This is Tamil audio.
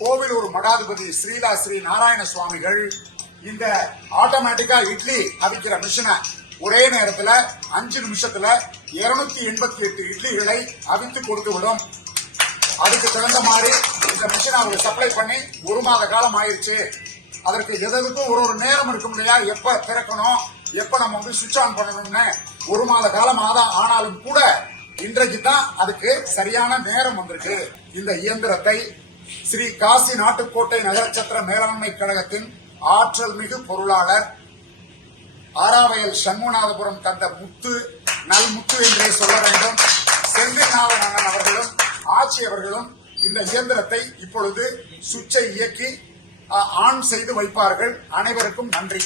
கோவிலூர் மடாதிபதி ஸ்ரீலா ஸ்ரீ நாராயண சுவாமிகள் இந்த ஆட்டோமேட்டிக்கா இட்லி அவிக்கிற மிஷினை ஒரே நேரத்துல அஞ்சு நிமிஷத்துல இருநூத்தி எண்பத்தி எட்டு இட்லிகளை அவித்து கொடுத்து விடும். அதுக்கு தகுந்த மாதிரி இந்த மிஷினை அவங்க சப்ளை பண்ணி ஒரு மாத காலம் ஆயிடுச்சு அதற்கு எதற்கும் ஒரு ஒரு நேரம் இருக்கும் இல்லையா? எப்ப திறக்கணும்? எப்ப நம்ம வந்து சுவிட்ச் ஆன் பண்ணணும்னு ஒரு மாத காலம் ஆதான் ஆனாலும் கூட இன்றைக்கு தான் அதுக்கு சரியான நேரம் வந்திருக்கு. இந்த இயந்திரத்தை ஸ்ரீ காசி நாட்டுக்கோட்டை நகரச்சத்திர மேலாண்மை கழகத்தின் ஆற்றல் மிகு பொருளாளர் ஆராவயல் சண்முகநாதபுரம் தந்த முத்து நல் முத்து என்றே சொல்ல வேண்டும். செந்தில்நாதன் அண்ணன் அவர்களும் ஆட்சி அவர்களும் இந்த இயந்திரத்தை இப்பொழுது சுவிட்சை இயக்கி ஆன் செய்து வைப்பார்கள். அனைவருக்கும் நன்றி.